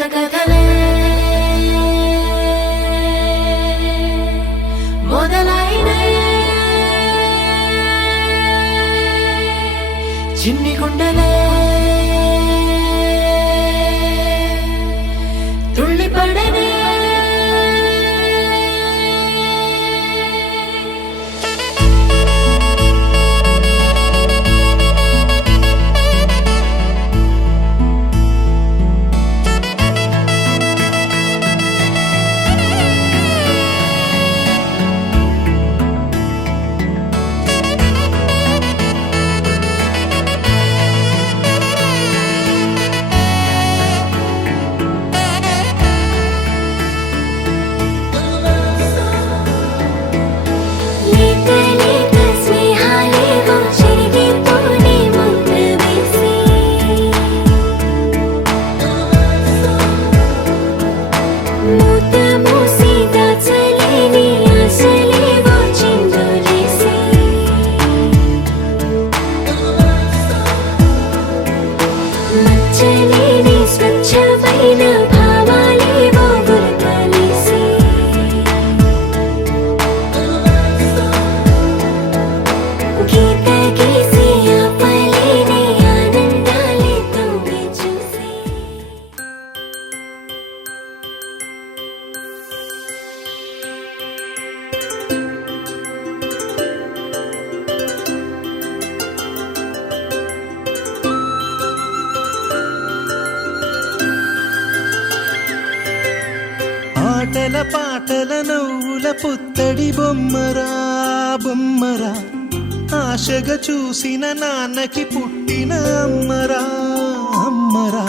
కొత్త కథలే మొదలైనయే చిన్ని గుండెలే తుళ్ళిపడనే ఆటల పాటల నవ్వుల పుత్తడి బొమ్మరా బొమ్మరా ఆశగా చూసిన నాన్నకి పుట్టిన అమ్మరా అమ్మరా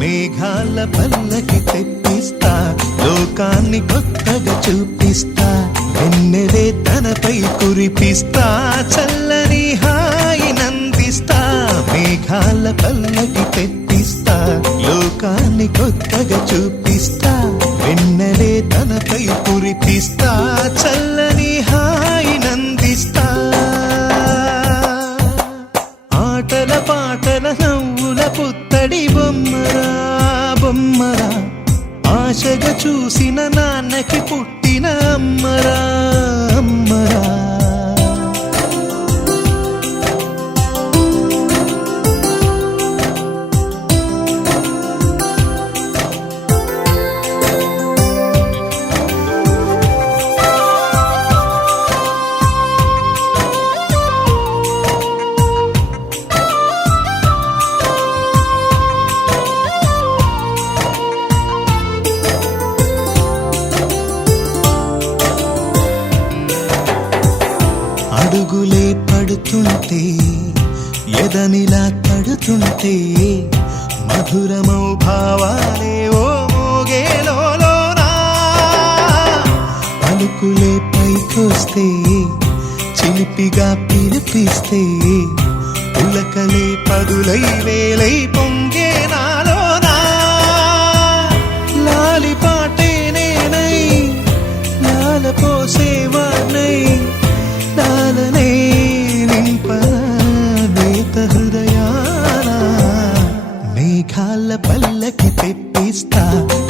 మేఘాల పల్లకి తెప్పిస్తా లోకాన్ని కొత్తగా చూపిస్తా వెన్నెలే తనపై కురిపిస్తా చల్లని హాయి నందిస్తా మేఘాల పల్లకి తెప్పిస్తా లోకాన్ని కొత్తగా చూపిస్తా వెన్నెలే తనపై కురిపిస్తా చల్లని హాయి నందిస్తా ఆటల పాటల నవ్వుల పుత్తడి బొమ్మరా బొమ్మరా ఆశగా చూసిన నాన్నకి పుట్టిన అమ్మరా అమ్మరా అడుగులే పడుతుంటే ఎదనిలా తడుతుంటే మధురమౌ భావాలే ఓ మోగేలోనా పలుకులే పైకొస్తే చిలిపిగా పిలిపిస్తే పులకలే పదులై వేలై పొంగే నాలోనా లాలి పాటే నేనై లాల పోసేవాణ్ణై నాలనే నింపేత హృదయాన మేఘాల పల్లకి తెప్పిస్తా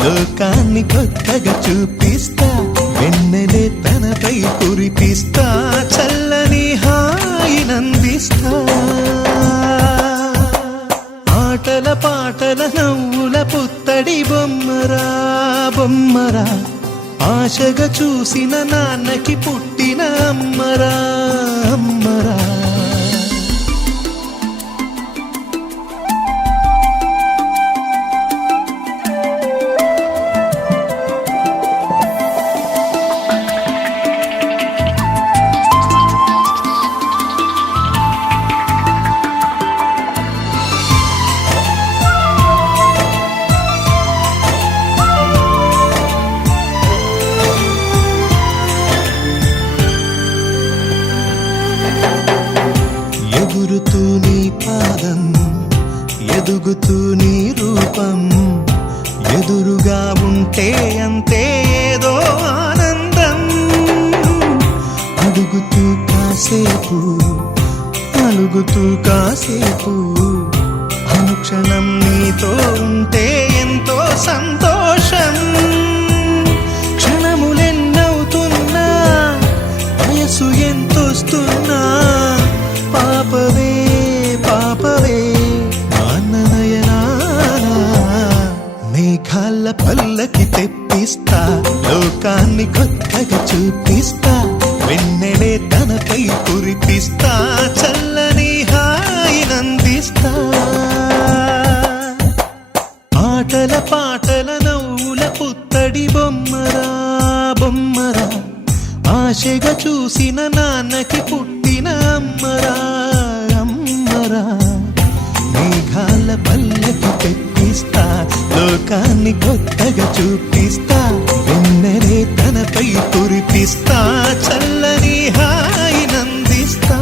లోకాన్ని కొత్తగా చూపిస్తా వెన్నెలే తనపై కురిపిస్తా చల్లని హాయి నందిస్తా ఆటల పాటల నవ్వుల పుత్తడి బొమ్మరా బొమ్మరా ఆశగా చూసిన నాన్నకి పుట్టిన అమ్మరా అమ్మరా ఎగురుతూ నీ పాదం ఎదుగుతూ నీ రూపం ఎదురుగా ఉంటే అంతే ఏదో ఆనందం అడుగుతూ కాసేపు అలుగుతూ కాసేపు అనుక్షణం నీతో ఉంటే ఎంతో మేఘాల పల్లకి తెప్పిస్తా, లోకాన్ని కొత్తగా చూపిస్తా, వెన్నెలే తనపై కురిపిస్తా, చల్లని హాయినందిస్తా. ఆటల పాటల నవ్వుల పుత్తడి బొమ్మరా బొమ్మరా, ఆశగా చూసిన నాన్నకి పుట్టిన అమ్మరా అమ్మరా. మేఘాల పల్లకి తెప్పిస్తా, లోకాన్ని కొత్తగా చూపిస్తా, వెన్నెలే తనపై కురిపిస్తా, చల్లని హాయినందిస్తా.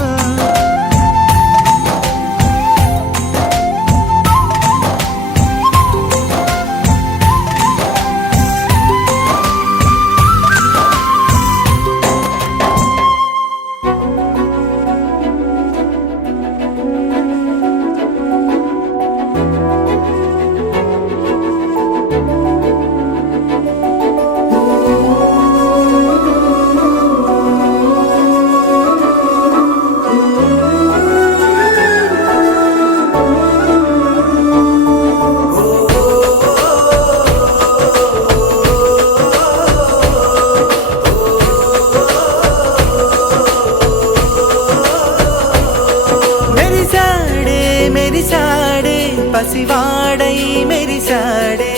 మెరిసాడే పసివాడై మెరిసాడే,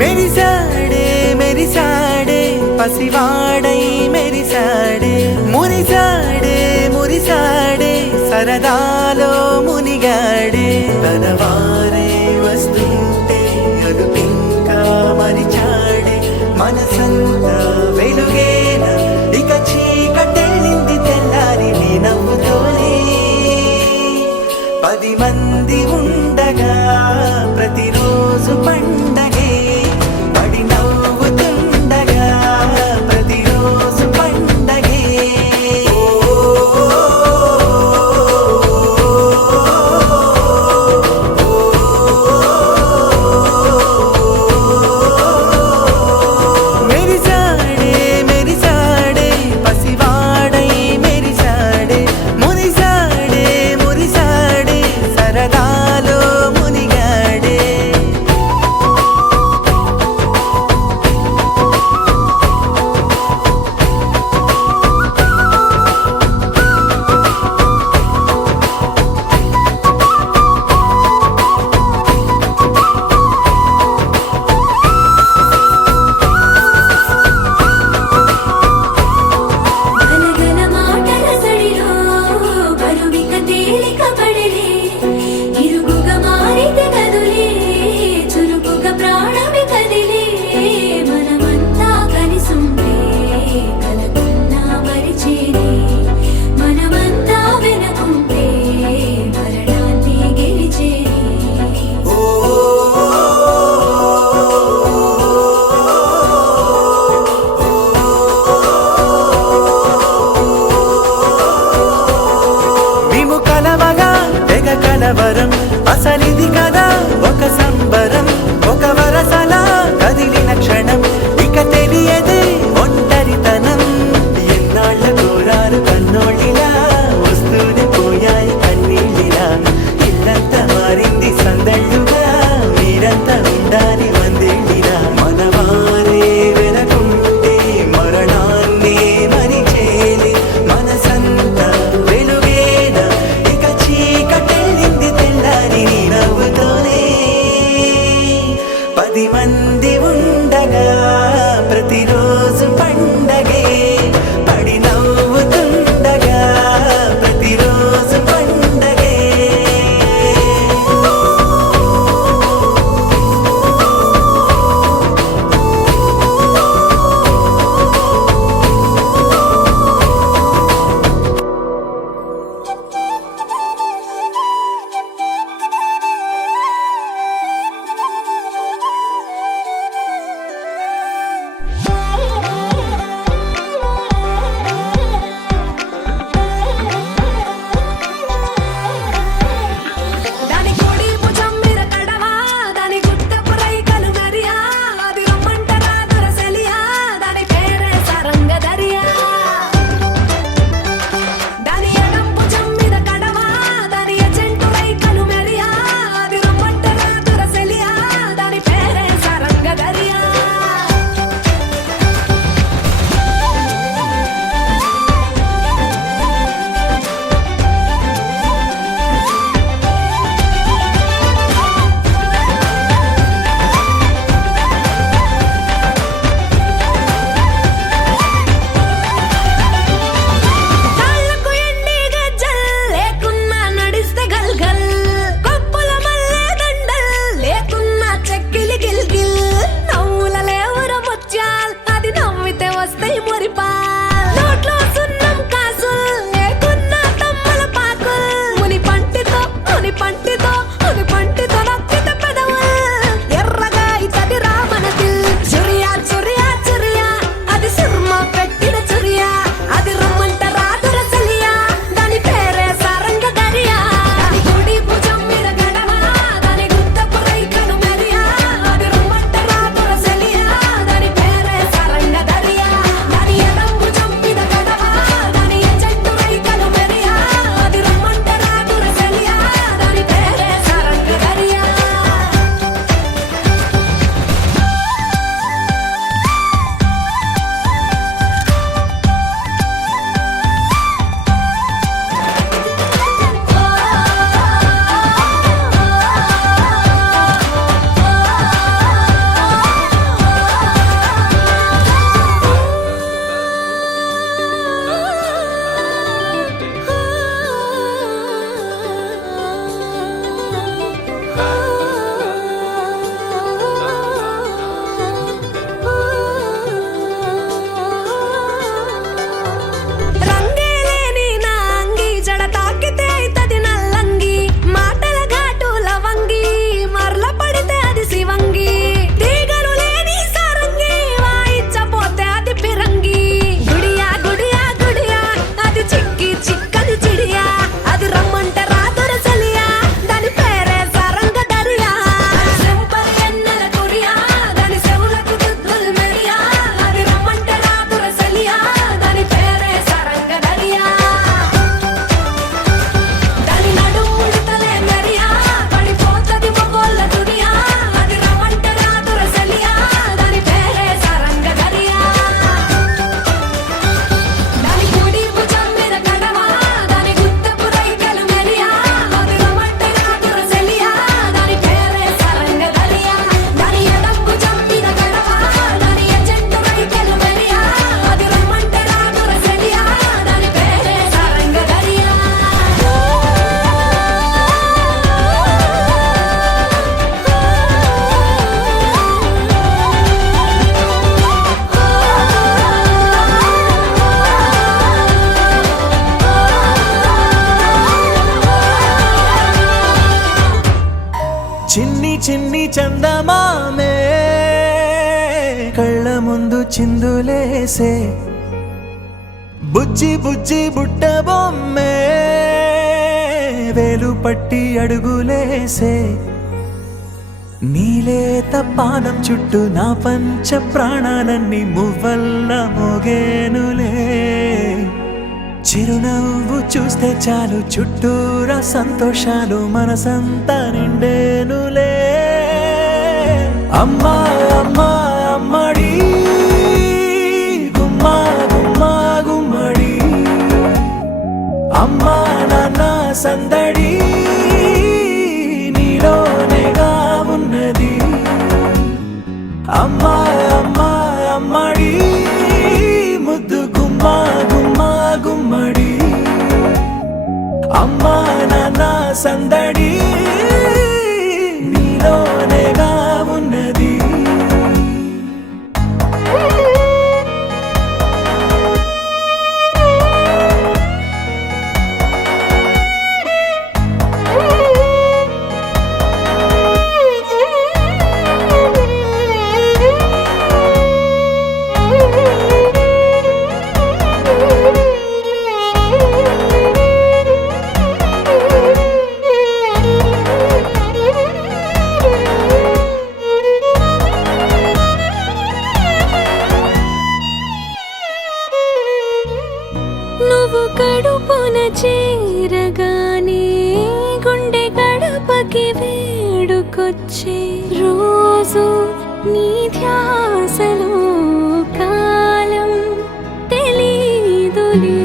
మెరిసాడే మెరిసాడే పసివాడై మెరిసాడే, మురిసాడే మురిసాడే సరదాలో మునిగాడే. తనవారే వస్తుంటే అదుపింకా మరిచాడే, మనసంతా వెలుగేన ఇక చీకటెళ్ళింది తెల్లారి నీ నవ్వుతోనే. 10 మంది ఉండగా ప్రతిరోజు పండగే, పడి నవ్వుతుండగా ప్రతిరోజు పండగే. మెరిసాడే మెరిసాడే పసివాడై మెరిసాడే, మురిసాడే మురిసాడే సరదాలో మునిగాడే. చిన్ని చిన్ని చందమామే కళ్ళ ముందు చిందులేసే బుజ్జి బుజ్జి బుట్ట బొమ్మే వేలు పట్టి అడుగులేసే నీలేత పానం చుట్టూ నా పంచ ప్రాణాలన్నీ మువ్వల్ల మోగేనులే చిరునవ్వు చూస్తే చాలు చుట్టూరా సంతోషాలు మనసంతా నిండేనులే అమ్మా అమ్మా అమ్మడి గుమ్మా గుమ్మా గుమ్మడి అమ్మా నాన్న సందడి నీలోనేగా ఉన్నది అమ్మా అమ్మా అమ్మడి ముద్దు గుమ్మా గుమ్మా గుమ్మడి అమ్మా నాన్న సందడి నీలోనేగా ఉన్నది నువ్వు కడుపున చేరగానే గుండె గడపకి వేడుకొచ్చే రోజు నీ ధ్యాసలో కాలం తెలీదులే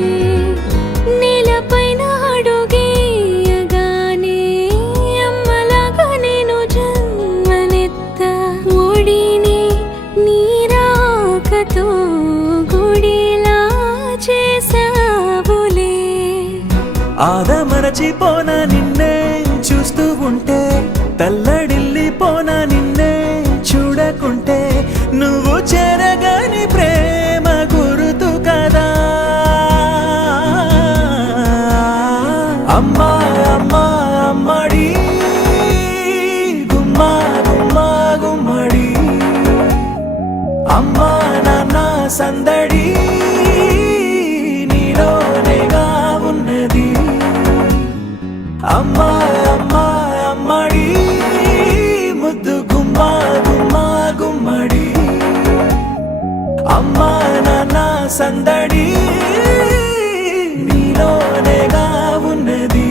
నేలపైన అడుగేయగానే అమ్మలాగా నేను జన్మనెత్త ఒడిని నీ రాకతో గుడిలా చేసావులే ఆదమరచిపోనా నిన్నే చూస్తూ ఉంటే తల్లడిల్లిపోనా నిన్నే చూడకుంటే నువ్వు చెరగని ప్రేమ గురుతు కదా అమ్మా అమ్మా అమ్మడి గుమ్మా గుమ్మా గుమ్మడి అమ్మా నాన్న సందడి నీలోనేగా ఉన్నది అమ్మా అమ్మా అమ్మడి ముద్దు గుమ్మా గుమ్మా గుమ్మడి అమ్మా నాన్న సందడి నీలోనేగా ఉన్నది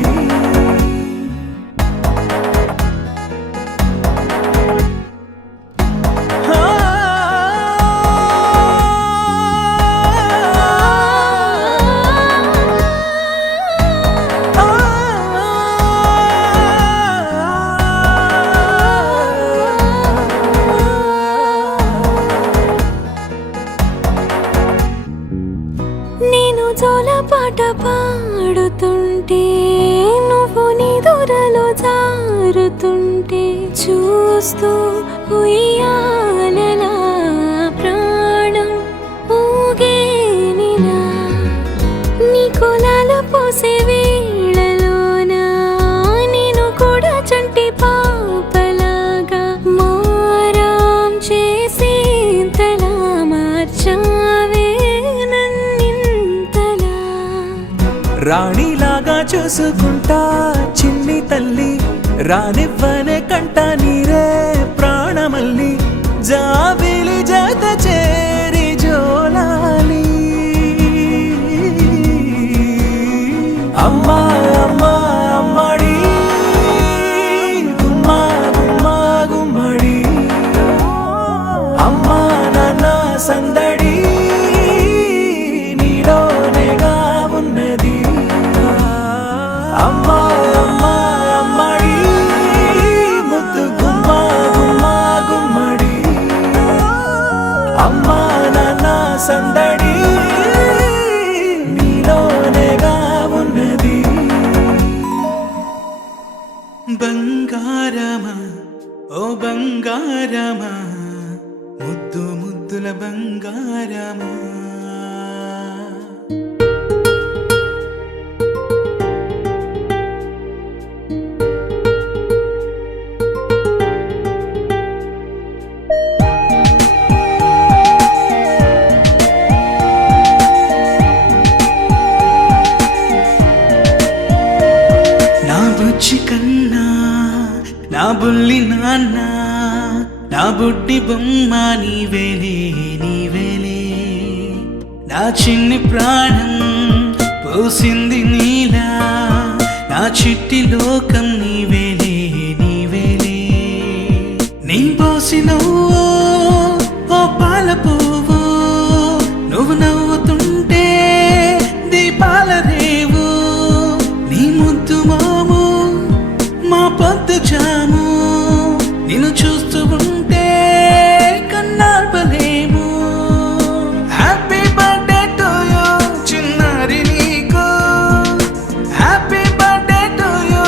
నేను జోలపాట పాడుతుంటే నువ్వు నీ దూరలో జారుతుంటే చూస్తూ ఉయ్యాలలా ప్రాణం ఊగేనిలా నీ కులాలు పోసే వేళలోనా నేను కూడా చంటి పాపలాగా మారాం చేసేంతలా మార్చావే రాణిలాగా చూసుకుంటా చిన్ని తల్లి రానివ్వనే కంట నీరే ప్రాణమల్లి జాబిలి జత చేరి జోలాలి అమ్మా అమ్మా అమ్మడి గుమ్మా గుమ్మా గుమ్మడి అమ్మా నాన్న సందడి నీలోనేగా ఉన్నది అమ్మా అమ్మా అమ్మడి ముద్దు గుమ్మా గుమ్మా గుమ్మడి అమ్మా నాన్న సందడి నీలోనేగా ఉన్నది బంగారమా ఓ బంగారమా ముద్దు ముద్దుల బంగారమా బుజ్జి కన్నా నా బుల్లి నాన్న నా బుడ్డి బొమ్మ నీవేలే నీవేలే నా చిన్ని ప్రాణం పోసింది నీలా నా చిట్టి లోకం నీవేలే నీవేలే నీ పోసినవో ఓ పాల పువ్వు నువ్వు నవ్వుతుంటే దీపాల రేవు నీ ముద్దు మాము మా పొద్దు జాము నిన్ను చూస్తూ ఉంటే కన్నార్పలేము హ్యాపీ బర్త్డే టు యూ చిన్నారి నీకు హ్యాపీ బర్త్డే టు యూ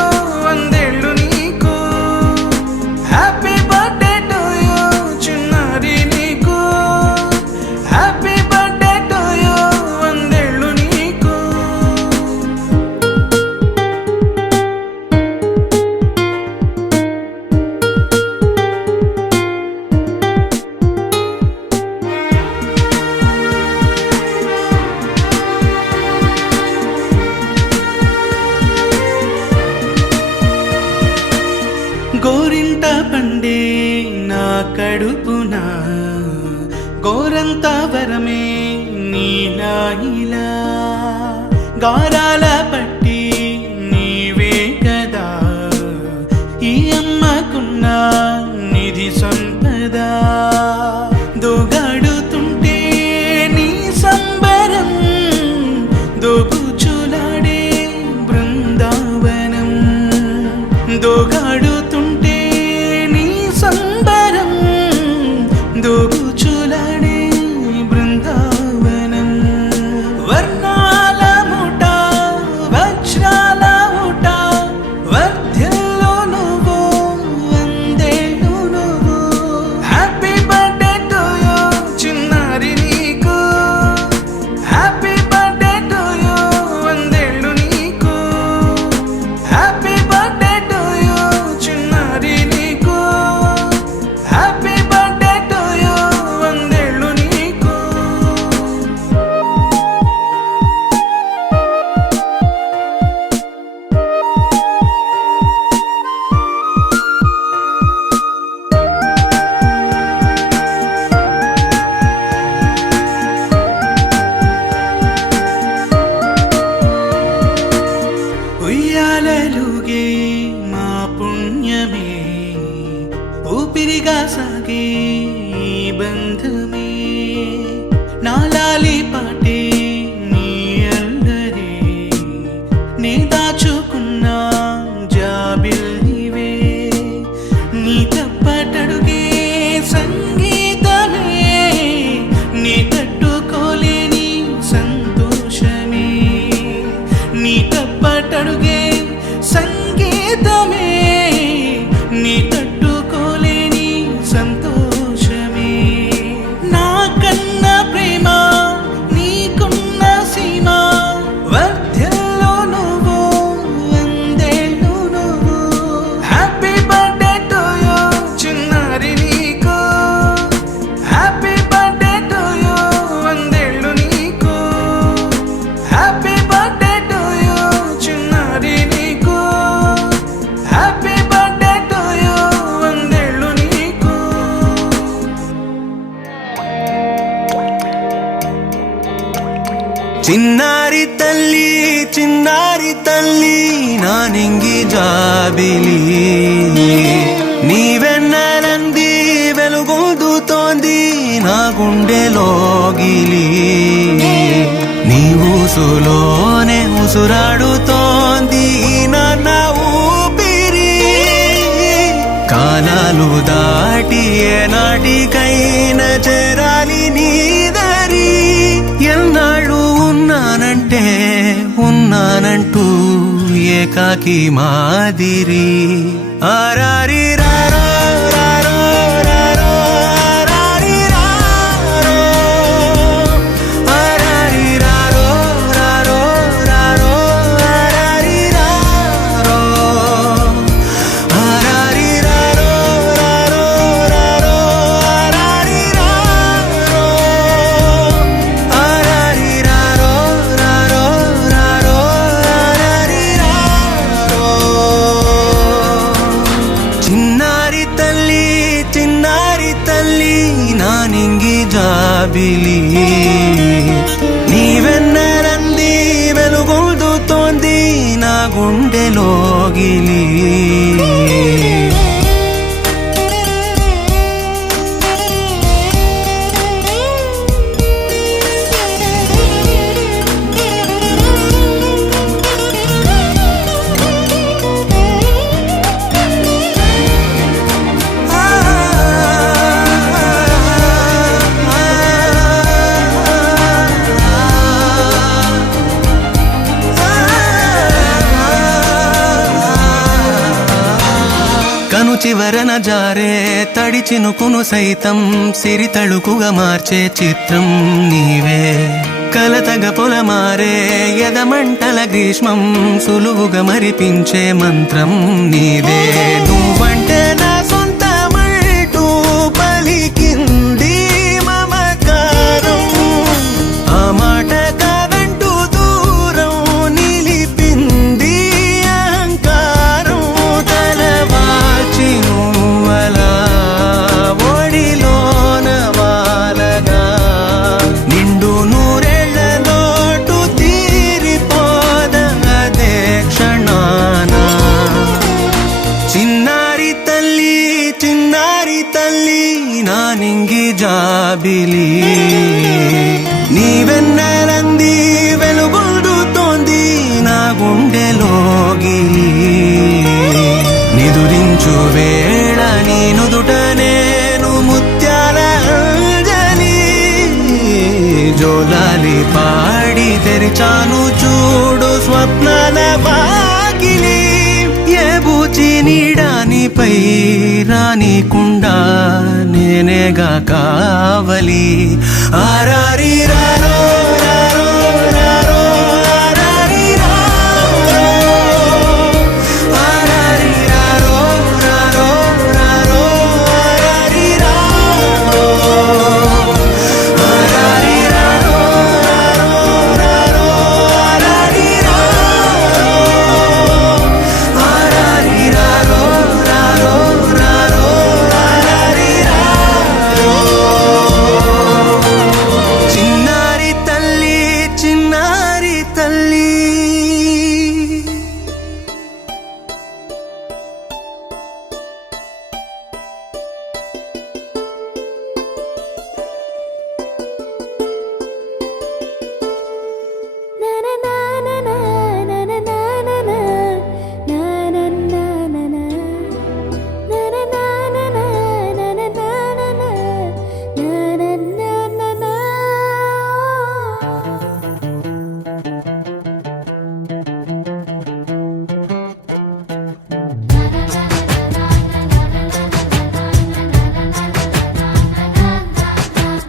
వందేళ్ళు నీకు హ్యాపీ బర్త్డే టు యూ చిన్నారి నీకు హ్యాపీ బర్త్డే టు యూ వందేళ్ళు నీకు గోరింట పండే నా కడుపున గోరంత వరమే నీలా ఇలా గారాల పట్టి నీవే కదా ఈ అమ్మకున్న నిధి సంపద దోగాడుతుంటే నీ సంబరం దోబుచులాడే బృందావనం దోగాడుతుంటే నీ సంబరం దోబుచులాడే బృందావనం వర్ణాల ముఠ వజ్రాల ముఠ వర్ధ్యలో నువ్వు వందేళ్ళు నువ్వు హ్యాపీ బర్త్డే టు యూ చిన్నారి నీకు హ్యాపీ బర్త్డే టు యూ వందేళ్ళు నీకు హ్యాపీ బర్త్డే టు యూ చిన్నారి నీకు హ్యాపీ బర్త్డే టు యూ వందేళ్ళు నీకు ఉయ్యాలలుగే మా పుణ్యమే ఊపిరిగా సాగే ఈ బంధమే నాలాలి పాటే నీ అల్లరే నే దాచుకున్న జాబిల్లివే నీ తప్పటడుగే సంగీతమే నీ తట్టుకోలేని సంతోషమే నీ తప్పటడుగే సంగీతమే నీ తట్టుకోలేని సంతోషమే నా కన్న ప్రేమ నీకున్న సీమ వర్ధ్యలో నువ్వు వందేళ్ళు నువ్వు హ్యాపీ బర్త్డే టు యూ చిన్నారి నీకు హ్యాపీ బర్త్డే టు యూ వందేళ్ళు నీకు హ్యాపీ బర్త్డే టు యూ చిన్నారి నీకు హ్యాపీ బర్త్డే టు యూ వందేళ్ళు నీకు చిన్నారి తల్లి నా నింగి జాబిలి నీ వెన్నెలంది వెలుగొందుతోంది నా గుండెలోగిలి నీ ఊసులోనే ఉసురాడుతోంది నాన్న ఊపిరి కాలాలు దాటి ఏనాటికైనా చేరాలి నీ దరి ఎన్నాళ్ళు ఉన్నానంటూ ఏకాకి మాదిరి ఆరారి రారో రారో రారో ఆరారి రారో ఆరారి రారో రారో రారో ఆరారి రారో ఆరారి రారో రారో రారో ఆరారి రారో ఆరారి రారో రారో రారో ఆరారి రారో జాబిలి నీవెన్నెలంది వెలుగొందుతోంది నా గుండెలోగిలి కను చివరన జారే తడి చినుకును సైతం సిరి తళుకుగా మార్చే చిత్రం నీవే కలతగ పొలమారే ఎదమంటల గ్రీష్మం సులువుగా మరిపించే మంత్రం నీదే నువ్వంటే నా సొంతమంటూ పలికింది మమకారం ఆ మాట కాదంటూ దూరం నిలిపింది అహంకారం తలవాచి నువ్వలా ఒడిలోన వాలగా నిండు నూరేళ్ల లోటు తీరిపోదదే క్షణానా చిన్నారి తల్లి నా నింగి జాబిలి నీవెన్నెలంది వెలుగొందుతోంది నా గుండెలోగిలి నిదురించు వేళ నీ నుదుట నేను ముత్యాల అంజలి జోలాలి పాడి తెరిచాను చూడు స్వప్నాల వాకిలి ఏ బూచి నీడానిపై రానికుండా నేనేగా కావలి ఆరారి రారో రారో రారో ఆరారి రారో ఆరారి రారో రారో రారో ఆరారి రారో ఆరారి రారో రారో రారో ఆరారి రారో ఆరారి రారో రారో రారో ఆరారి రారో చిన్నారి తల్లి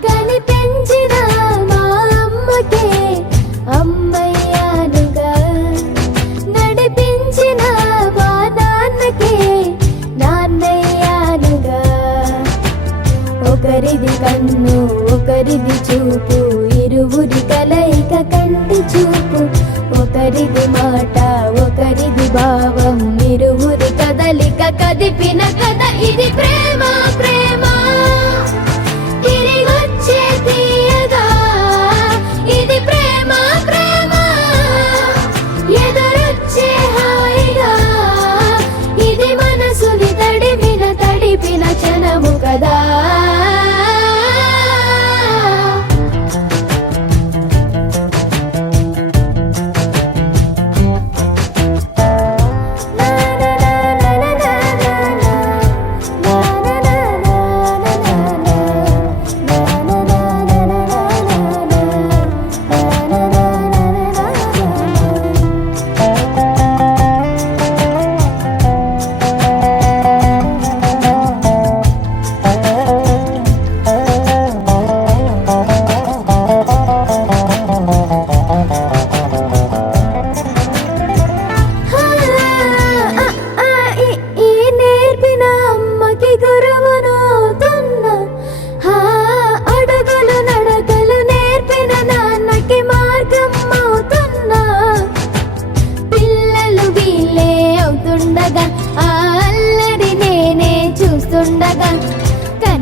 కనిపించిన మా అమ్మకే అమ్మయ్యానుగా నడిపించిన మా నాన్నకే నాన్నయ్యానుగా ఒకరిది కన్ను ఒకరిది చూపు ఇరువురి కలయిక కంటి చూపు ఒకరిది మాట ఒకరిది భావం ఇరువురి కదలిక కదిపిన కథ ఇది ప్రేమ ప్రేమ తిరిగొచ్చే తీయగా ఇది ప్రేమ ప్రేమ ఎదురొచ్చే హాయిగా ఇది మనసుని తడిపిన క్షణము కదా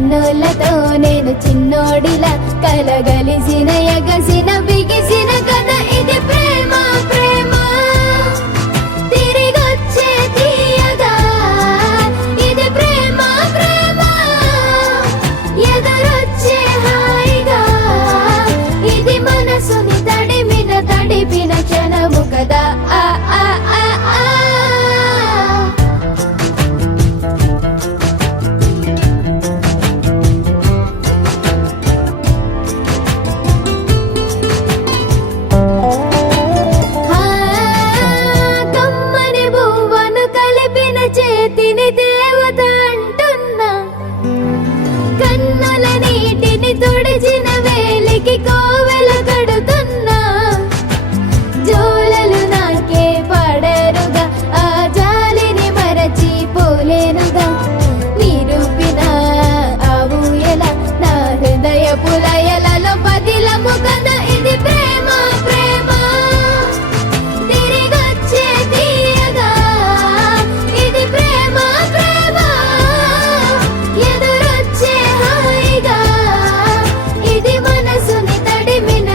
కన్నులతో నేను చిన్నోడిలా కలగలిసిన ఎగసిన బిగిసిన కథ ఇది ప్రేమ ప్రేమ తిరిగొచ్చే తీయగా ఇది ప్రేమ ప్రేమ ఎదురొచ్చే హాయిగా ఇది మనసుని తడిపిన క్షణము కదా ఆ ఆ ఆ ఆ కమ్మని బువ్వను కలిపిన చేతిని దేవత అంటున్నా కన్నుల నీటిని తుడిచిన వేలికి కోవెల కడుతున్నా జోలలు నాకే పడరుగా ఆ జాలిని మరచి పోలేనుగా నిరూపిన ఆవు ఎలా నా హృదయ పులయలలో పదిలము కదా ఇది ప్రేమ ప్రేమ తిరిగొచ్చే తీయగా ఇది ప్రేమ ప్రేమ ఎదురొచ్చే హాయిగా ఇది మనసుని తడిపిన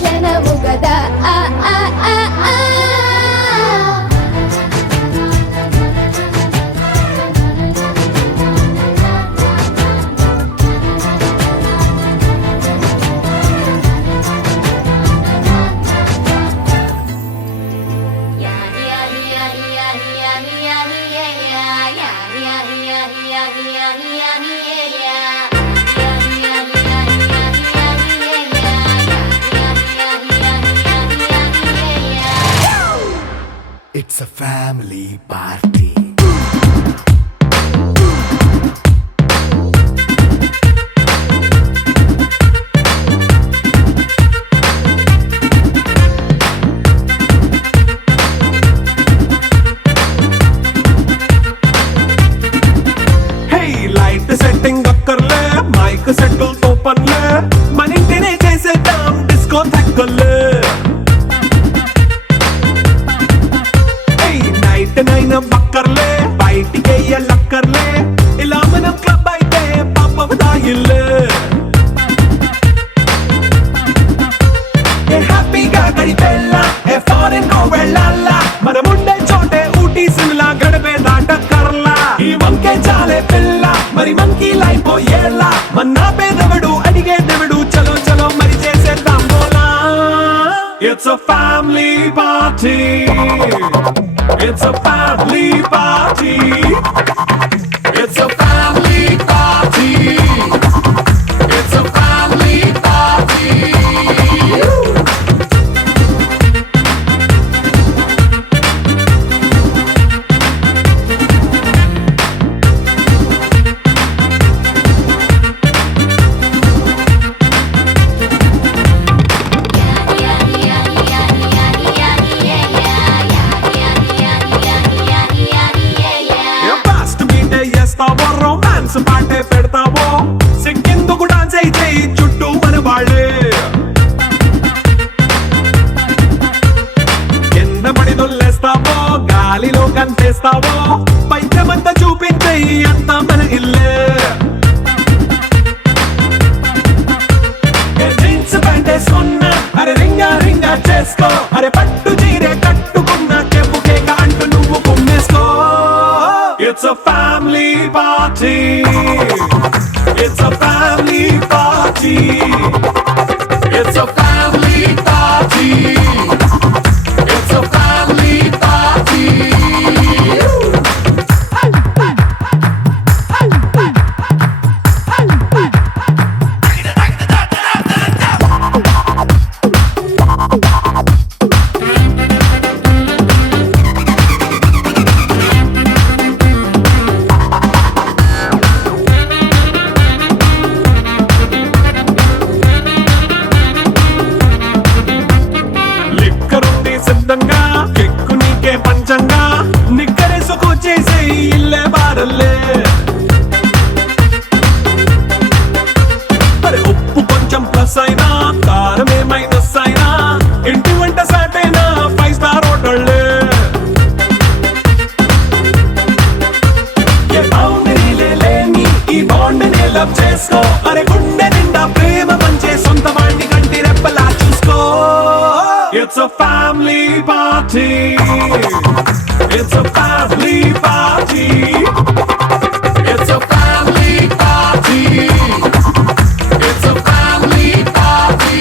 క్షణము కదా ఆ ఆ ఆ ఆ It's a family party. Hey, light setting అక్కర్లే మైక్ సెట్టులతో పనిలే మన ఇంటినే చేసేద్దాం డిస్కో థక్కర్లే నైట్ నైన్ బక్కర్లే బయటికి లక్కర్లే ఇలా మనం క్లబ్ అయితే పాపం దాయిల్లే హ్యాపీగా గడిపెళ్ళా ఏ ఫారెన్ కో వెళ్ళాలా మనం ఉండే చోటే ఊటీ సిమ్లా గడిపే దాటక్కర్లా ఈ వంకే చాలే పిల్ల మరి మంకీ లైఫ్ ఏళ్ళ మన్నా పేదవడు అడిగే దేవుడు చలో చలో మరి చేసేద్దాం బోలా It's a family party. It's a family party. It's a family party. It's a family party. Fast meet చేస్తావో రొమాన్స్ పాటే పెడతావో సిక్కిందుకు డాన్స్ అయితే చుట్టూ మన వాళ్ళే కింద పడి దొల్లేస్తావో గాలిలో కంటేస్తావో పైద్యమంతా చూపించే అంతా మన ఇల్లే జీన్స్ ప్యాంట్ వేసుకున్నా అరే రింగా రింగా చేసుకో అరే పట్టు చీరే కట్టుకున్నా చెప్పు కేక అంటూ నువ్వు కుమ్మేసుకో It's a family party. It's a family party. It's a family party. It's a family party. చేసుకో అరే గుండె నిండా ప్రేమ పంచే సొంత వాణ్ణి కంటి రెప్పలా చూసుకో. It's a family party. It's a family party. It's a family party. It's a family party.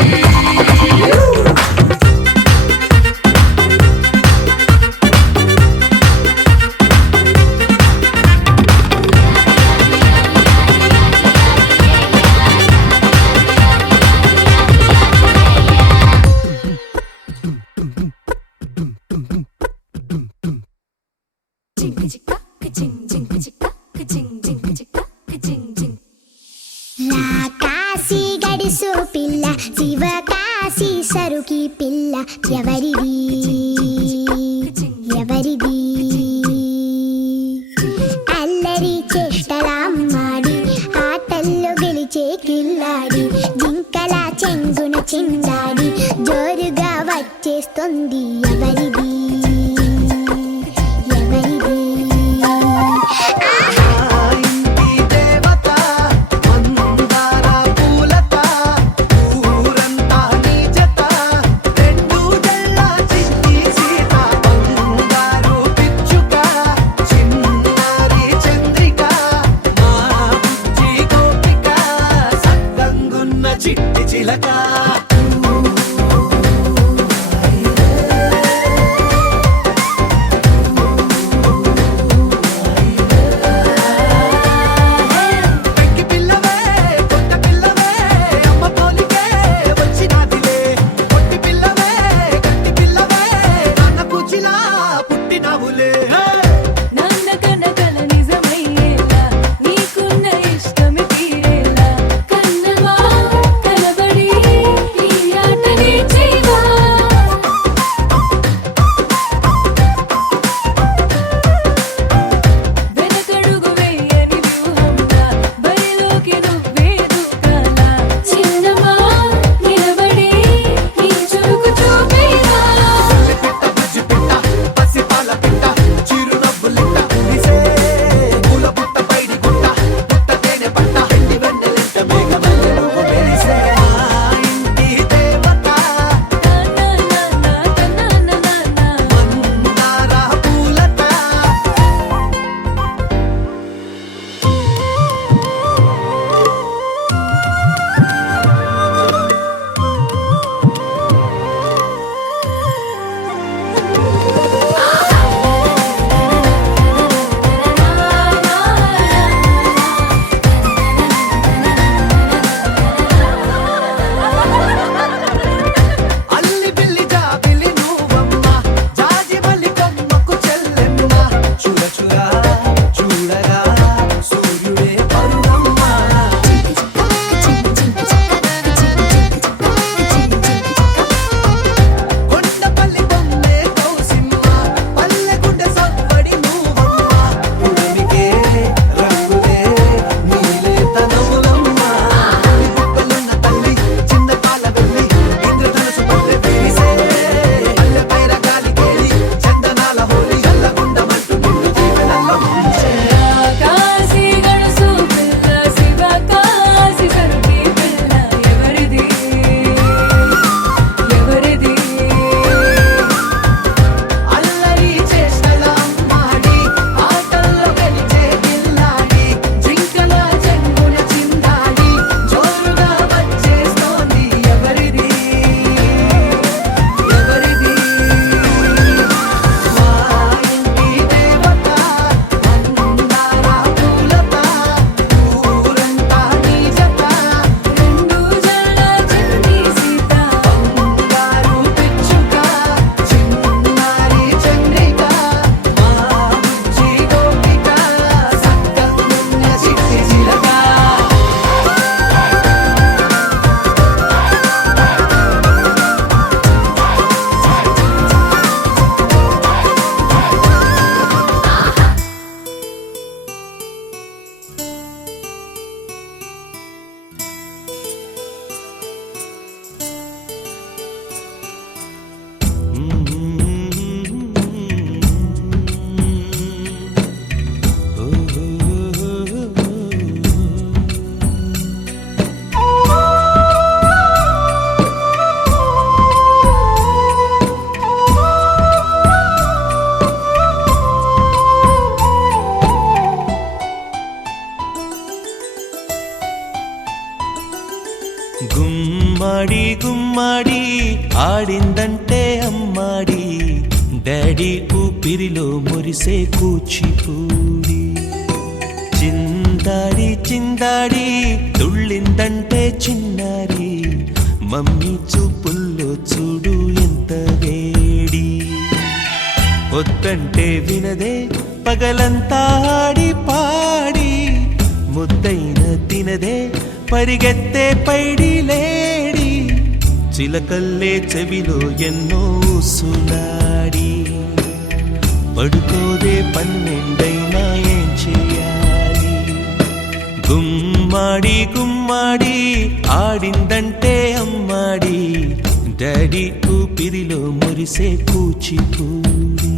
Kashi గడిసు పిల్ల శివ కాశీ సరుకి పిల్ల ఎవరిది ఎవరిది అల్లరి చేష్టలామ్మాడి ఆటల్లో గెలిచే కిల్లాడి జింకల చెంగున చిందాడి జోరుగా వచ్చేస్తుంది ఎవరిది ఎవరిది ఇంటి దేవత మందార పూలత ఊరంతా నీ జత రెండు జల్ల చిట్టి సీత బంగారు పిచ్చుక చిన్నారి చంద్రిక మా బుజ్జి గోపిక సక్కంగున్న చిట్టి చిలక. గుమ్మాడి గుమ్మాడి ఆడిందంటే అమ్మాడి డాడీ ఊపిరిలో మురిసే కూచిపూడి చిందాడి చిందాడి తుళ్ళిందంటే చిన్నారి మమ్మీ చూపుల్లో చూడు ఎంత వేడి వద్దంటే వినదే పగలంతా ఆడి పాడి ముద్దైన తినదే పరిగెత్తే పైడి లేడి చిలకల్లే చెవిలో ఎన్నో సులాడి పడుకోదే పన్నెండైనా ఏం చేయాలి గుమ్మాడి గుమ్మాడి ఆడిందంటే అమ్మాడి డాడీ ఊపిరిలో మురిసే కూచిపూడి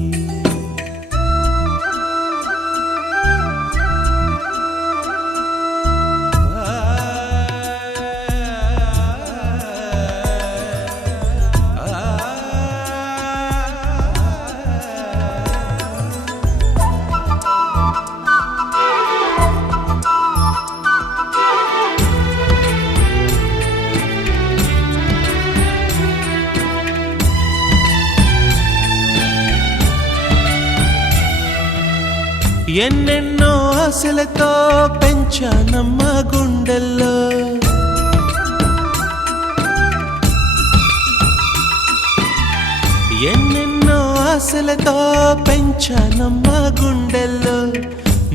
ఎన్నెన్నో ఆశలతో పెంచానమ్మ గుండెల్లో ఎన్నెన్నో ఆశలతో పెంచానమ్మ గుండెల్లో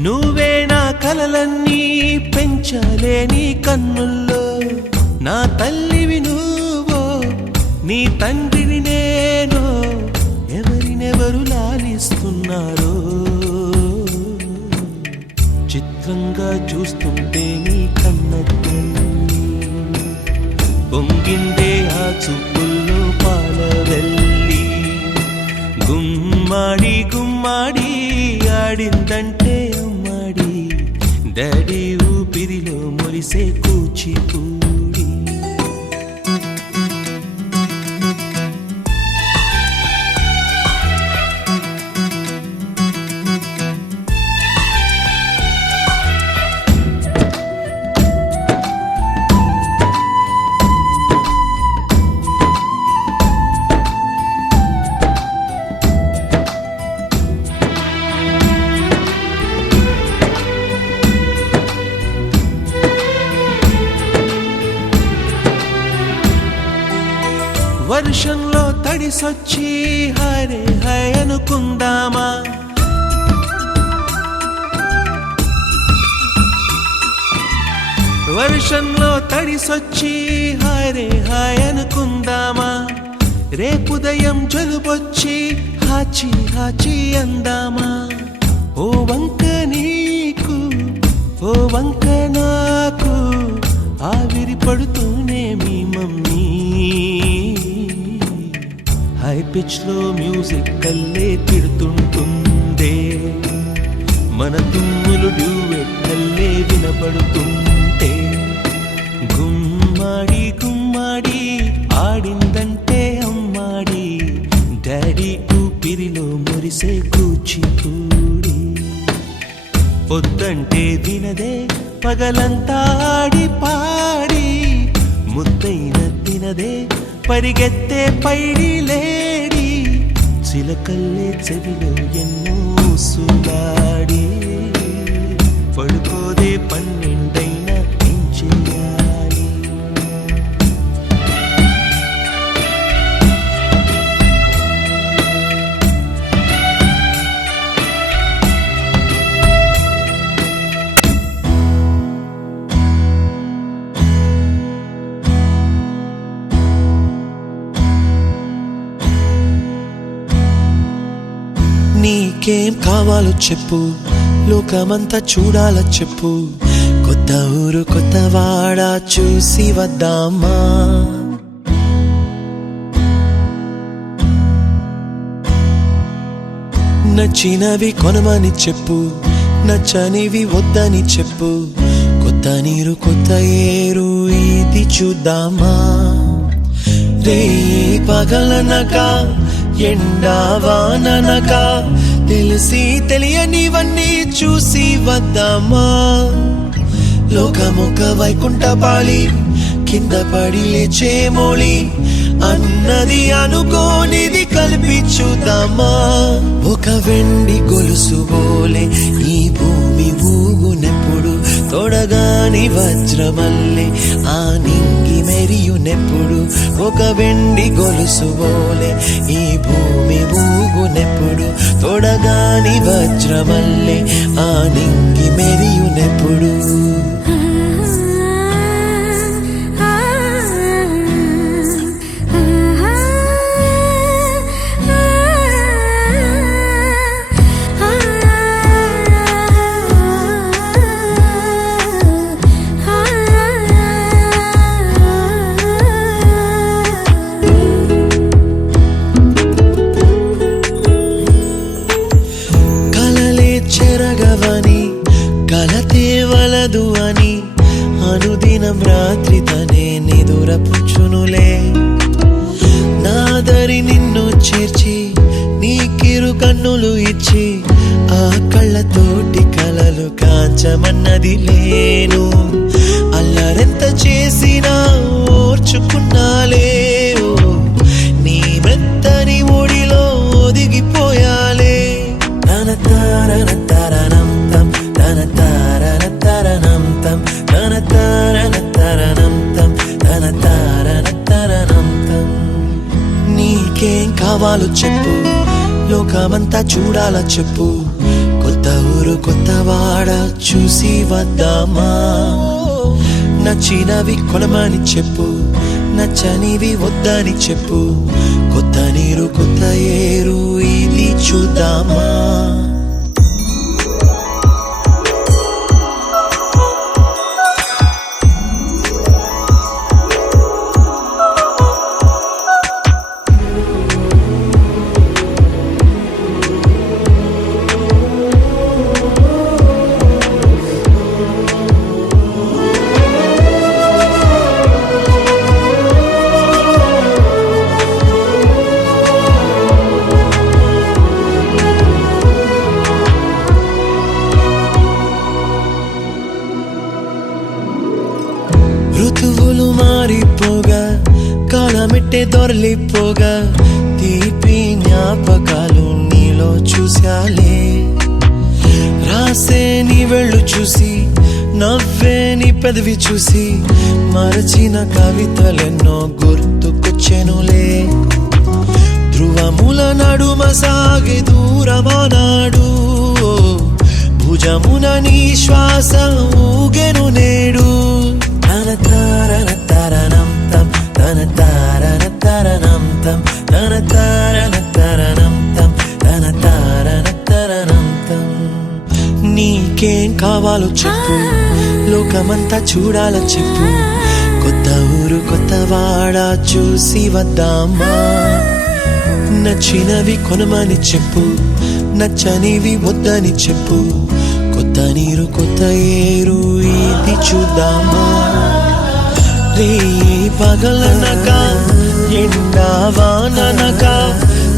నువ్వే నా కలలన్నీ పెంచాలే నీ కన్నుల్లో నా తల్లివి నువ్వో నీ తండ్రిని నేను ఎవరినెవరు లాలిస్తున్నారో చిత్రంగా చూస్తుంటే నీ కన్న పొంగిందే ఆ చూపుల్లో పాలవెల్లి గుమ్మాడి గుమ్మాడి ఆడిందంటే అమ్మాడి డాడీ ఊపిరిలో మురిసే కూచిపూడి వర్షంలో తడిసొచ్చి హరే హై అనుకుందామా వర్షంలో తడిసొచ్చి హరే హై అనుకుందామా రేపుదయం జలుబొచ్చి హాచి హాచి అందామా ఓ వంక నీకు ఓ వంక నాకు ఆవిరి పడుతూనే మీ మమ్మీ హై పిచ్ లో మ్యూజిక్ కల్లే తిడుతుంటుందే మన తుమ్ములు డ్యూయెట్ కల్లే వినపడుతుంటే గుమ్మాడి గుమ్మాడి ఆడిందంటే అమ్మాడి డాడీ ఊపిరిలో మురిసే కూచిపూడి వద్దంటే వినదే పగలంతా ఆడి పాడి ముద్దైన తినదే పరిగెత్తే పైడి లేడి చిలకల్లే చెవిలో ఎన్నో సులాడి పడుకోదే పన్నెండైనా ఏం చేయాలి నీకేం కావాలో చెప్పు లోకమంతా చూడాల చెప్పు కొత్త ఊరు కొత్త వాడ చూసి వద్దామా నచ్చినవి కొనమని చెప్పు నచ్చనివి వద్దని చెప్పు కొత్త నీరు కొత్త ఏరు ఇది చూద్దామా రే పగలనగా ఎండావాననగా తెలిసి తెలియనివన్నీ చూసి వద్దామా లోకమొక వైకుంఠపాళి కింద పడి లేచే మోళి అన్నది అనుకోనిది కల్పించుదామా ఒక వెండి గొలుసు బోలే ఈ భూమి ఊగునెప్పుడు తొడగాని వజ్రమల్లె ఆ నింగి మెరియునెప్పుడు ఒక వెండి గొలుసు బోలే ఈ భూమి ఊగునెప్పుడు తొడగాని వజ్రమల్లె ఆ నింగి మెరియునెప్పుడు చెరగవని కలతే వలదు అని అనుదినం రాత్రి తనే నిదురపుచ్చునులే నాదరి నిన్ను చేర్చి నీ కిరు కన్నులు ఇచ్చి ఆ కళ్ళతోటి కలలు కాంచమన్నది లేను అల్లరెంత చేసినా ఓర్చుకున్నాలే నీ మెత్తని ఒడిలో ఒదిగిపోయాలే తన తారన తరణం తం తన తారన తరణం తం తన తారన తరణం తం తన తారన తరణం తం నీకేం కావాలో చెప్పు లోకమంతా చూడాల చెప్పు కొత్త ఊరు కొత్త వాడ చూసి వద్దామా నచ్చినవి కొనమని చెప్పు నచ్చనివి వద్దని చెప్పు కొత్త నీరు కొత్త ఏరు ఇది చూద్దామా ఋతువులు మారిపోగా కాలమిట్టే దొరలిపోగా తీపి జ్ఞాపకాలు నీలో చూశాలే రాసే నీ వెళ్ళు చూసి నవ్వే నీ పెదవి చూసి మరచిన కవితలెన్నో గుర్తుకొచ్చెనులే ధ్రువముల నడుమ సాగే దూరమానాడు భుజమున నీ శ్వాస ఊగెను నేడు తన తారన తరణం తం తన తారన తరణం తం తన తారన తరణం తం తన తారన తరణం తం నీకేం కావాలో చెప్పు లోకమంతా చూడాల చెప్పు కొత్త ఊరు కొత్త వాడ చూసి వద్దామా నచ్చినవి కొనమని చెప్పు నచ్చనివి వద్దని చెప్పు కొత్త నీరు కొత్త ఏరు ఇది చూద్దామా రే పగలనగా ఎండా వాననగా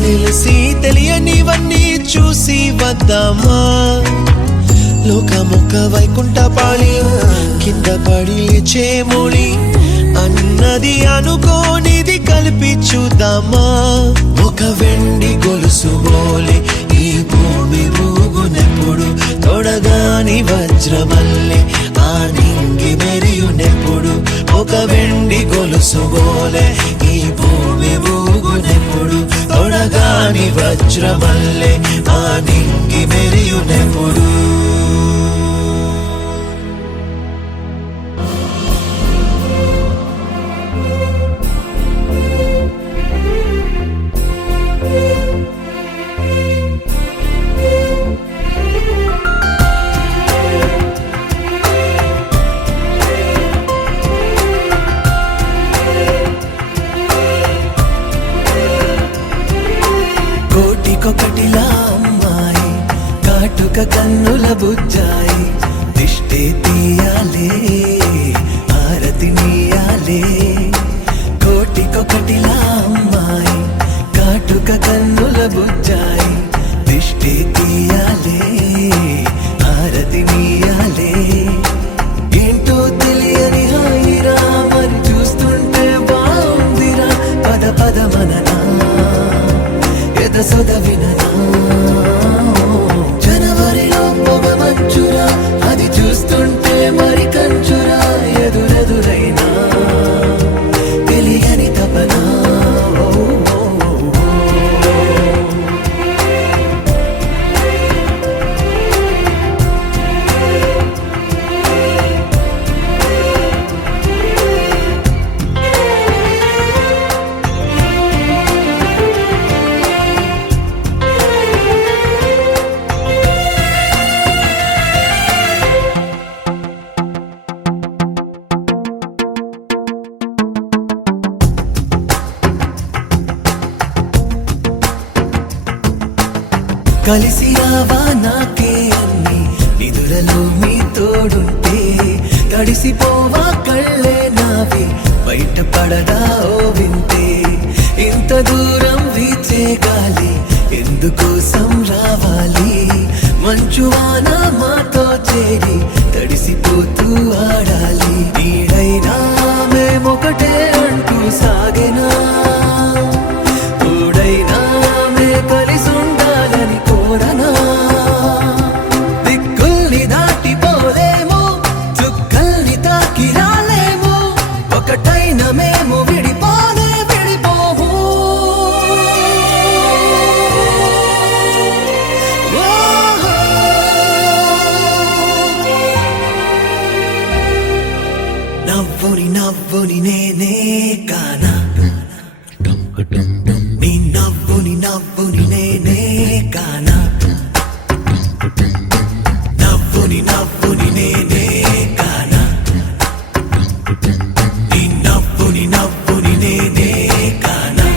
తెలిసి తెలియనివన్నీ చూసి వద్దామా లోకమొక్క వైకుంఠపాళి కింద పడి లేచే మోళి అన్నది అనుకోనిది కలిపి చూద్దామా ఒక వెండి గొలుసు బోలే ఈ భూమి ఊగునెప్పుడు తొడగాని వజ్రమల్లె ఆ నింగి మెరియునెప్పుడు ఒక వెండి గొలుసు బోలే ఈ భూమి ఊగునెప్పుడు తొడగాని వజ్రమల్లె ఆ నింగి మెరియునెప్పుడు కోటికొకటిలా అమ్మాయి కాటుక కన్నుల బుజ్జాయి దిష్టే తీయాలే ఆరతి నీయాలే కోటికొకటిలా అమ్మాయి కాటుక కన్నుల బుజ్జాయి దిష్టే తీయాలే ఆరతి నీయాలే ఏంటో తెలియని హాయిరా మరి చూసి కలిసి రావా నాకే అన్ని నిదురలో మీ తోడుంటే తడిసిపోవా కళ్ళే నావి బయట పడదా ఓ వింతే ఇంత దూరం వీచే గాలి ఎందుకోసం రావాలి మంచువాన మాతో చేరి తడిసిపోతూ ఆడాలి నీడైనా మేమొకటే అంటూ సాగెనా తోడైనా మే కలిసుండాలని కోరనా దిక్కుల్ని దాటిపోలేము చుక్కల్ని తాకి రాలేము ఒకటైన మేము విడిపోనే విడిపోము నవ్వుని నవ్వుని నేనే కానా నీ నవ్వుని నవ్వుని నేనే కానా నవ్వుని నవ్వుని నేనే కానా నీ నవ్వుని నవ్వుని నేనే కానా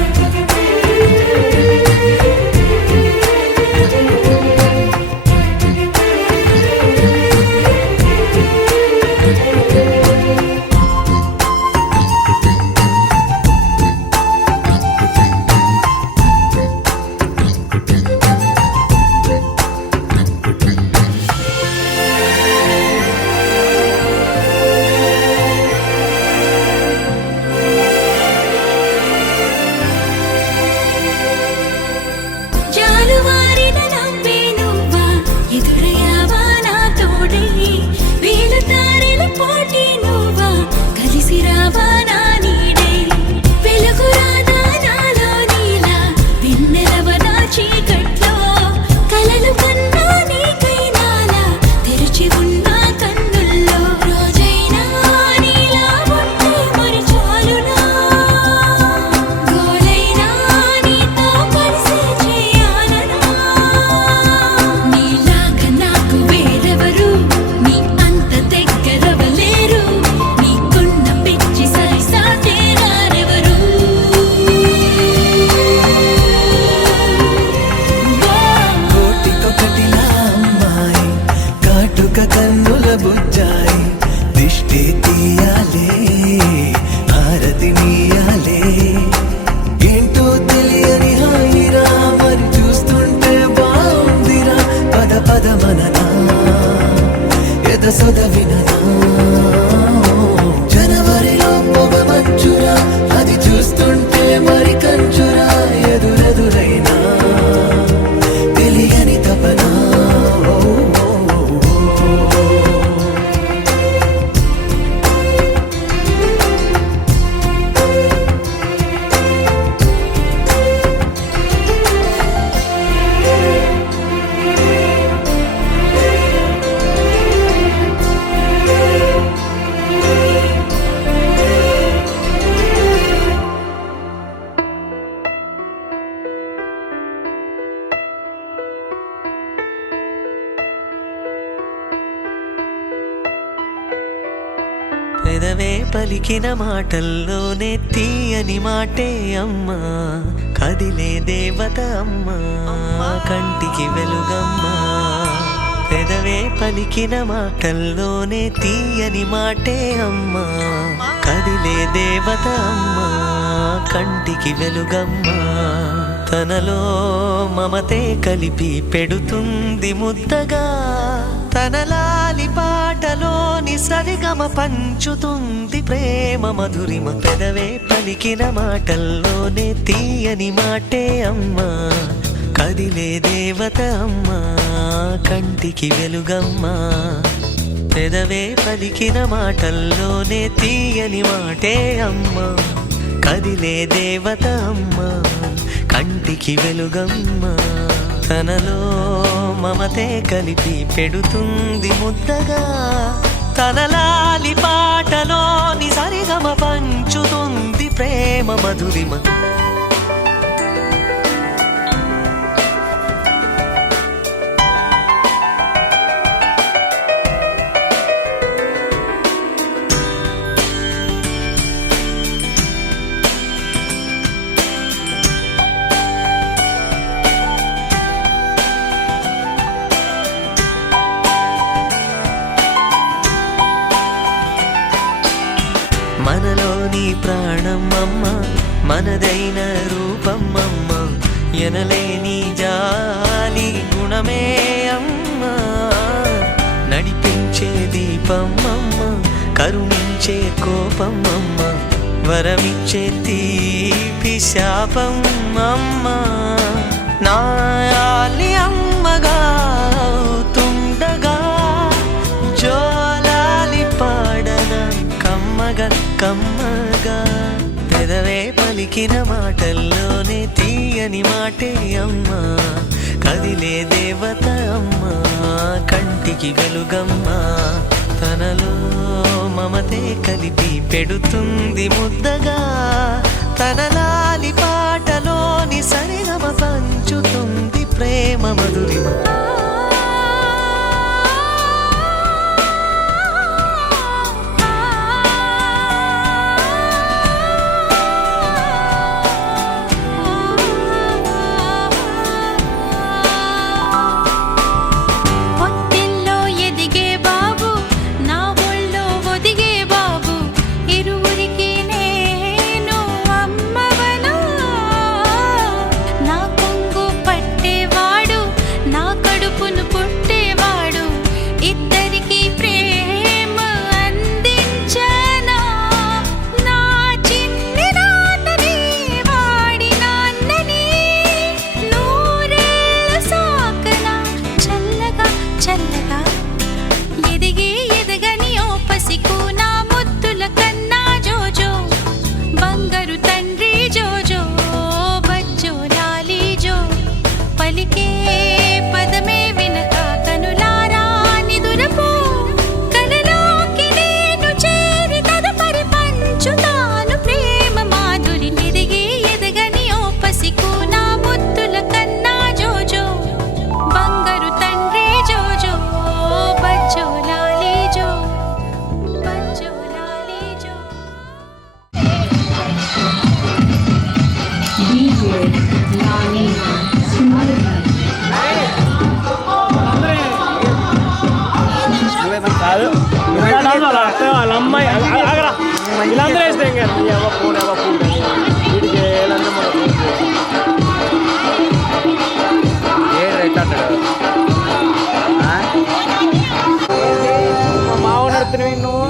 జాలువారిన నవ్వే నువ్వా ఎదురయ్యావా నా తోడై వేలు తారెల పోటీ నువ్వా కలిసి రావా నా నీడై వెలుగు రాదా నాలో నీలా వెన్నెలవ నా చీకట్లో కలలు కన్నా నీకై నాలా తెరిచి ఉన్న కన్నుల్లో రోజైనా నీలా ఉంటే మరి చాలునా గోలైనా నీతో కలిసి చేయాలనా నీలాగా నాకు వేరెవరు నీ అంత దగ్గరవలేరు నీకున్న పిచ్చి సరిసాటే రారెవరు కోటికొకటిలా అమ్మాయి కాటుక కన్నుల బుజ్జాయి దిష్టి తీయాలే హారతి నీయాలే ఏంటో తెలియని హాయిరా మరి చూస్తుంటే బాగుందిరా పద పద మననా ఎద సొద విననా జనవరిలో పొగ మంచురా అది చూస్తుంటే మరి కంచురా ఎదురెదురైనా తెలియని తపనా పెదవే పలికిన మాటల్లోనే తీయని మాటే అమ్మా కదిలే దేవత అమ్మా కంటికి వెలుగమ్మా పెదవే పలికిన మాటల్లోనే తీయని మాటే అమ్మా కదిలే దేవత అమ్మా కంటికి వెలుగమ్మా తనలో మమతే కలిపి పెడుతుంది ముద్దగా తనలాలి పాటలోని సరిగమ పంచుతుంది ప్రేమ మధురిమ పెదవే పలికిన మాటల్లోనే తీయని మాటే అమ్మా కదిలే దేవత అమ్మా కంటికి వెలుగమ్మా పెదవే పలికిన మాటల్లోనే తీయని మాటే అమ్మా కదిలే దేవత అమ్మా కంటికి వెలుగమ్మా తనలో మమతే కలిపి పెడుతుంది ముద్దగా తనలాలి పాటలోని సరిగమ పంచుతుంది ప్రేమ మధురిమ మనలోని ప్రాణం అమ్మ, మనదైన రూపం అమ్మ, ఎనలేని జాలి గుణమే అమ్మ, నడిపించే దీపం అమ్మ, కరుణించే కోపం అమ్మ, వరమిచ్చే తీపి శాపం అమ్మ, నాయాలి అమ్మగా అవుతుండగా జోలాలి పాడన కమ్మగా కమ్మగా, పెదవే పలికిన మాటల్లోనే తీయని మాటే అమ్మ, కదిలే దేవత అమ్మ, కంటికి వెలుగమ్మ, తనలో మమతే కలిపి పెడుతుంది ముద్దగా, తన లాలి పాటలోని సరిగమ పంచుతుంది ప్రేమ మధురిమ. పొత్తిల్లో ఎదిగే బాబు, నా ఒళ్ళో ఒదిగే బాబు, ఇరువురికి నేను అమ్మవనా, నా కొంగు పట్టేవాడు, నా కడుపును పుట్టేవాడు, ఇద్దరికి ప్రేమ అందించనా, నా చిన్ని నాన్నని వాడి నాన్నని నూరేళ్ళు సాకనా, చల్లగా చల్లగా ఎదిగి ఎదగని ఓ పసికు, నా ముద్దుల కన్నా జోజో, బంగారు తండ్రి జోజో, బజ్జో లాలి జో, పలికే పదమే వినక కనులారా నిదురపో, కలలోకి నేను చేరి తదుపరి పంచుతాను ప్రేమ మాధురి, ఎదిగి ఎదగని ఓ పసికు, నా ముద్దుల కన్నా జోజో, బంగారు తండ్రి జోజో, బజ్జో లాలి జో, బజ్జో లాలి జో. వాళ్ళ అమ్మాయి వీళ్ళందరూ వేస్తే ఇంకా పూన వీడికి మా మావ నడుతున్నాయి నువ్వు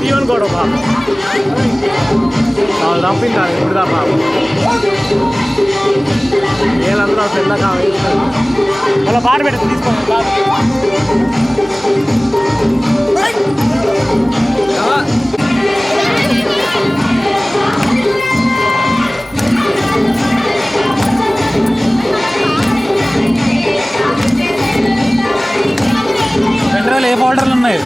తీయను కూడా వాళ్ళు తప్పింది ఇప్పుడు తప్ప వీళ్ళందరూ పెద్ద వాళ్ళ పాట పెట్టి తీసుకోండి పెట్రోల్ ఏ పౌడర్లు ఉన్నాయి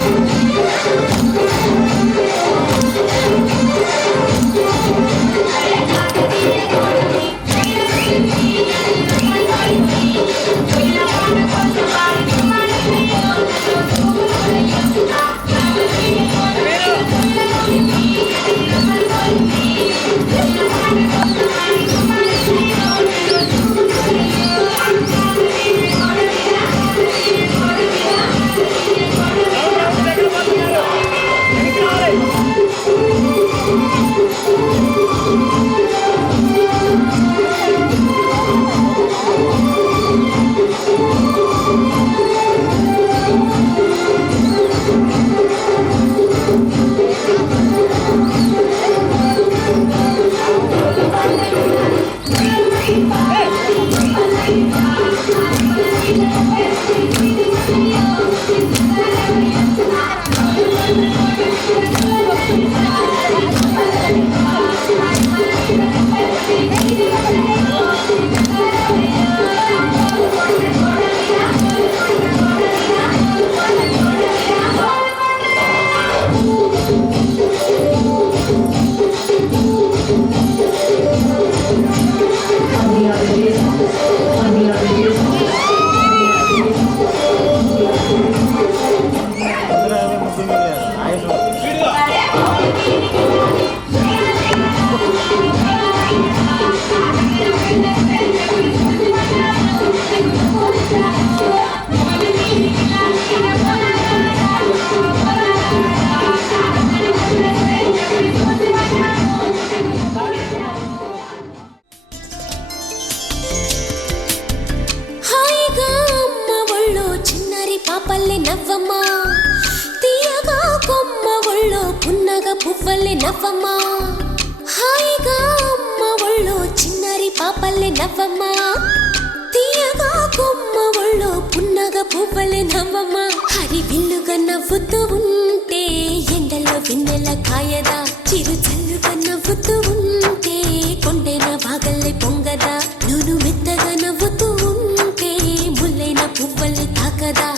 నవ్వమ్మా తీయగా కొమ్మ ఒళ్ళో పున్నగ పువ్వల్లే నవ్వమ్మా హాయిగా అమ్మ ఒళ్ళో చిన్నారి పాపల్లే నవ్వమ్మా తీయగా కొమ్మ ఒళ్ళో పున్నగ పువ్వల్లే నవ్వమ్మా హరి విల్లుగా నవ్వుతూ ఉంటే ఎండలో వెన్నెల కాయదా చిరు చల్లుగా నవ్వుతూ ఉంటే కొండైన భాగల్లే పొంగదా నూను మెత్తగా నవ్వుతూ ఉంటే ముల్లైన పువ్వల్లే తాకదా